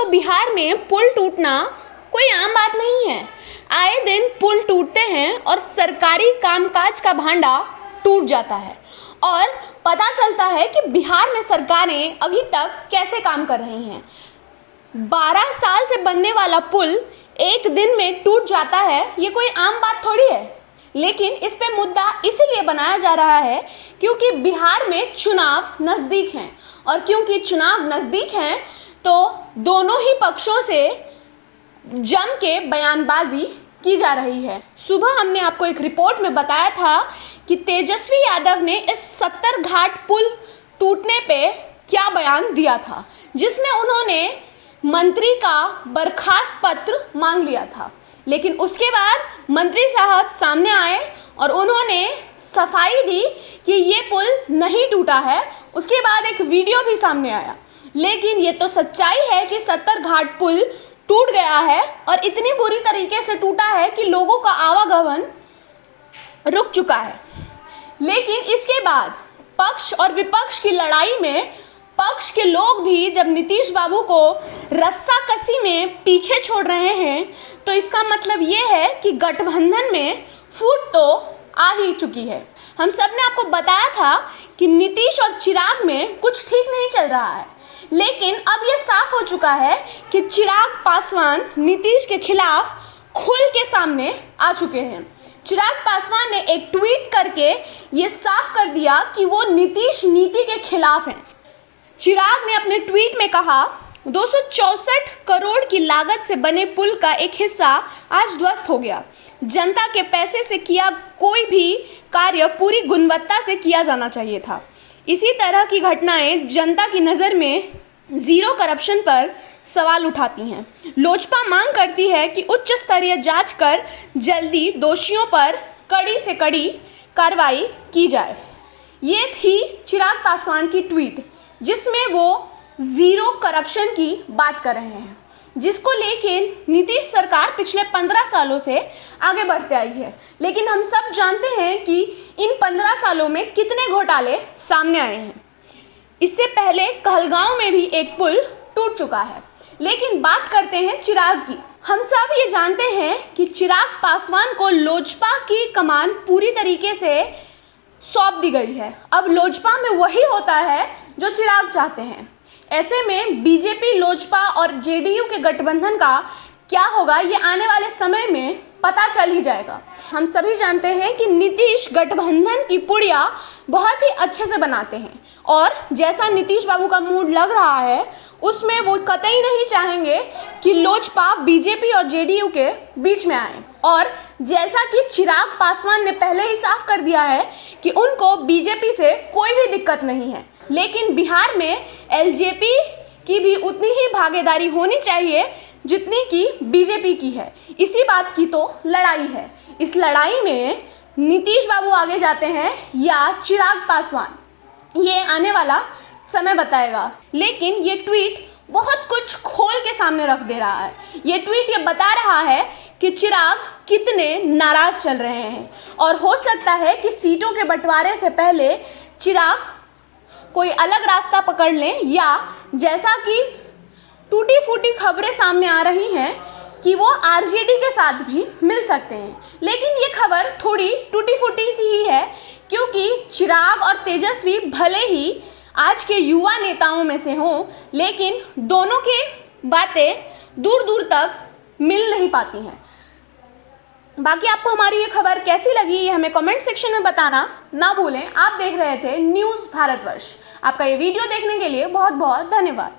दोस्तों, बिहार में पुल टूटना कोई आम बात नहीं है। आए दिन पुल टूटते हैं और सरकारी कामकाज का भांडा टूट जाता है और पता चलता है कि बिहार में सरकारें अभी तक कैसे काम कर रही हैं। 12 साल से बनने वाला पुल एक दिन में टूट जाता है, ये कोई आम बात थोड़ी है। लेकिन इस पे मुद्दा इसीलिए बनाया जा रहा है क्योंकि बिहार में चुनाव नज़दीक हैं और क्योंकि चुनाव नज़दीक हैं तो दोनों ही पक्षों से जम के बयानबाजी की जा रही है। सुबह हमने आपको एक रिपोर्ट में बताया था कि तेजस्वी यादव ने इस 70 घाट पुल टूटने पे क्या बयान दिया था, जिसमें उन्होंने मंत्री का बर्खास्त पत्र मांग लिया था। लेकिन उसके बाद मंत्री साहब सामने आए और उन्होंने सफाई दी कि ये पुल नहीं टूटा है। उसके बाद एक वीडियो भी सामने आया। लेकिन ये तो सच्चाई है कि 70 घाट पुल टूट गया है और इतनी बुरी तरीके से टूटा है कि लोगों का आवागमन रुक चुका है। लेकिन इसके बाद पक्ष और विपक्ष की लड़ाई में पक्ष के लोग भी जब नीतीश बाबू को रस्साकसी में पीछे छोड़ रहे हैं तो इसका मतलब ये है कि गठबंधन में फूट तो आ ही चुकी है। हम सब ने आपको बताया था कि नीतीश और चिराग में कुछ ठीक नहीं चल रहा है, लेकिन अब ये साफ हो चुका है कि चिराग पासवान नीतीश के खिलाफ खुल के सामने आ चुके हैं। चिराग पासवान ने एक ट्वीट करके ये साफ कर दिया कि वो नीतीश नीति के खिलाफ हैं। चिराग ने अपने ट्वीट में कहा, 264 करोड़ की लागत से बने पुल का एक हिस्सा आज ध्वस्त हो गया। जनता के पैसे से किया कोई भी कार्य पूरी गुणवत्ता से किया जाना चाहिए था। इसी तरह की घटनाएं जनता की नज़र में जीरो करप्शन पर सवाल उठाती हैं। लोजपा मांग करती है कि उच्च स्तरीय जांच कर जल्दी दोषियों पर कड़ी से कड़ी कार्रवाई की जाए। ये थी चिराग पासवान की ट्वीट, जिसमें वो ज़ीरो करप्शन की बात कर रहे हैं, जिसको लेके नीतीश सरकार पिछले 15 सालों से आगे बढ़ते आई है। लेकिन हम सब जानते हैं कि इन 15 सालों में कितने घोटाले सामने आए हैं। इससे पहले कहलगांव में भी एक पुल टूट चुका है। लेकिन बात करते हैं चिराग की। हम सब ये जानते हैं कि चिराग पासवान को लोजपा की कमान पूरी तरीके से सौंप दी गई है। अब लोजपा में वही होता है जो चिराग चाहते हैं। ऐसे में बीजेपी, लोजपा और जेडीयू के गठबंधन का क्या होगा ये आने वाले समय में पता चल ही जाएगा। हम सभी जानते हैं कि नीतीश गठबंधन की पुड़िया बहुत ही अच्छे से बनाते हैं और जैसा नीतीश बाबू का मूड लग रहा है उसमें वो कतई नहीं चाहेंगे कि लोजपा बीजेपी और जेडीयू के बीच में आए। और जैसा कि चिराग पासवान ने पहले ही साफ कर दिया है कि उनको बीजेपी से कोई भी दिक्कत नहीं है, लेकिन बिहार में एलजेपी की भी उतनी ही भागीदारी होनी चाहिए जितनी कि बीजेपी की है। इसी बात की तो लड़ाई है। इस लड़ाई में नीतीश बाबू आगे जाते हैं या चिराग पासवान, ये आने वाला समय बताएगा। लेकिन ये ट्वीट बहुत कुछ खोल के सामने रख दे रहा है। ये ट्वीट ये बता रहा है कि चिराग कितने नाराज चल रहे हैं और हो सकता है कि सीटों के बंटवारे से पहले चिराग कोई अलग रास्ता पकड़ लें, या जैसा कि टूटी फूटी खबरें सामने आ रही हैं कि वो आरजेडी के साथ भी मिल सकते हैं। लेकिन ये खबर थोड़ी टूटी फूटी सी ही है क्योंकि चिराग और तेजस्वी भले ही आज के युवा नेताओं में से हों, लेकिन दोनों की बातें दूर दूर तक मिल नहीं पाती हैं। बाकी आपको हमारी ये खबर कैसी लगी ये हमें कमेंट सेक्शन में बताना ना भूलें। आप देख रहे थे न्यूज़ भारतवर्ष। आपका ये वीडियो देखने के लिए बहुत बहुत धन्यवाद।